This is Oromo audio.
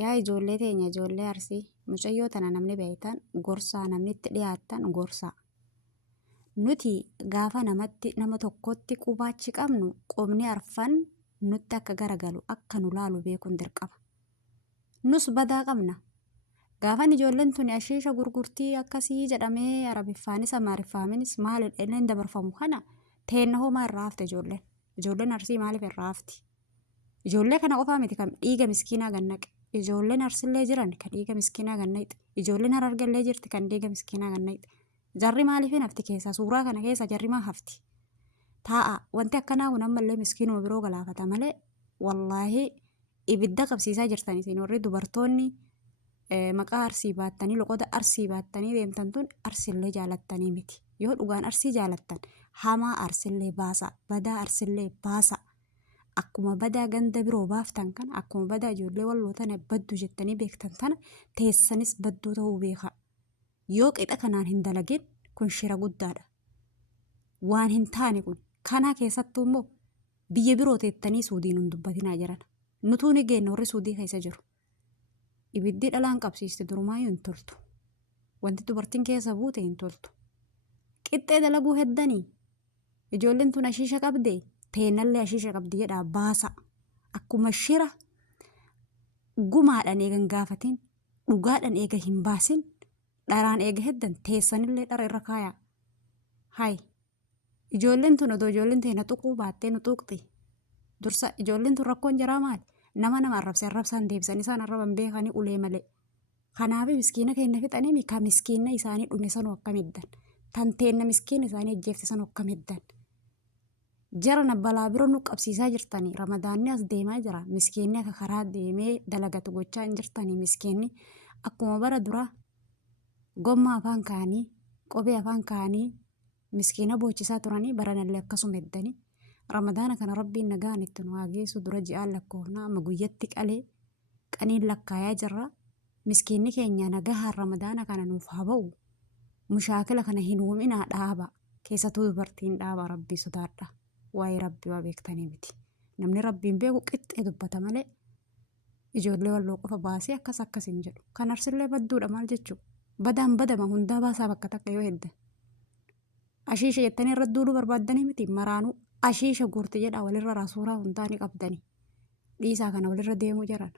Yaa ijoollee teenya ijoollee Arsii mucayyoo tana namni beektan gorsaa namni itti dhiyaattan gorsaa. Nuti gaafa nama tokkotti qubaachi qabnu qubni arfan nutti akka garagalu akka nu laalu beekuun dirqama. Nus badaa qabna. Gaafan ijoolleen tuni ashiisha gurgurtii akkasii jedhamee arabiffaanis amaariffaanis maal illeen dabarfamu kana teenna homaa irraa hafte ijoolleen. Ijoolleen Arsii maaliif irraa hafti? Ijoollee kana qofaa miti kan dhiiga miskiinaa gannaqe. Ijoolleen Arsillee jiran kan dhiiga miskiinaa gannaqxe. Ijoolleen Harargallee jirti kan dhiiga miskiinaa gannaqxe. Jarri maaliif hin hafti keessa? Suuraa kana keessa jarri maa hafti? Taa'a wanti akkanaa kun ammallee miskiinuma biroo galaafata malee wallaahi ibidda qabsiisaa jirtan isin warri dubartoonni maqaa Arsii baattanii loqoda Arsii baattanii deemtan tun Arsillee jaalattanii miti. Yoo dhugaan Arsii jaalattan hamaa Arsillee baasa badaa Arsillee baasa. Akkuma badaa ganda biroo baaftan kan akkuma badaa ijoollee walloo tana baddu jettanii beektan tana teessanis badduu ta'uu beeka. Yoo qixa kanaan hin dalagin kun shira guddaadha. Waan hin taane kun kanaa keessattuu immoo biyya biroo teettanii Suudiin hin dubbatinaa jiran. Nutuu ni geenna warri Suudii keessa jiru. Ibiddi dhalaan qabsiiste durumaayyuu hin toltu. Wanti dubartiin keessa buute hin toltu. Qixxee dalaguu heddanii ijoolleen tun ashiisha qabdee teennallee ashiisha qabdi jedhaa baasa. Akkuma shira gumaadhaan eegan gaafatiin dhugaadhaan eega hin baasin dharaan eega heddan teessanillee dhara irra kaayaa. Hayi ijoolleen tun odoo ijoolleen teena tuquu baattee nu tuqxi. Dursa ijoolleen tun rakkoon jiraa maali? Nama arrabsaan deebisan isaan arraban beekanii ulee malee. Kanaaf miskiina keenya fixanii ka miskiina isaanii dhume sanuu akka middan. Tan teenna miskiina isaanii ajjeefte sanuu akka middan. Jara balaa biroo nu qabsiisaa jirtanii ramadaanni as deemaa jira. Miskiinni akka karaa deemee dalagatu gochaa hin jirtanii miskiinni akkuma bara duraa gommaa afaan kaanii qobee afaan kaanii miskiina boochisaa turanii baranallee akkasuma eddanii. Ramadaana kana rabbiin nagaan itti nu haa geessu dura ji'aan lakkoofnaa amma guyyatti qalee qaniin lakkaayaa jirra. Miskiinni keenya nagahaan ramadaana kana nuuf haa ba'u. Mushaakila kana hin uuminaa dhaaba. Keessattuu dubartiin dhaaba rabbii sodaadha. Waa'ee rabbii waa beektanii miti. Namni rabbiin beeku qixxee dubbata malee ijoollee walloo qofa baasee akkas hin jedhu. Kan Arsillee badduudha maal jechuudha? Badaan badama hundaa baasaa bakka takka yoo heddan. Ashiisha jettanii irra duuduu barbaaddanii miti maraanuu. Ashiisha guurti jedha walirra suuraa hundaa ni qabdanii. Dhiisaa kana walirra deemuu jiran.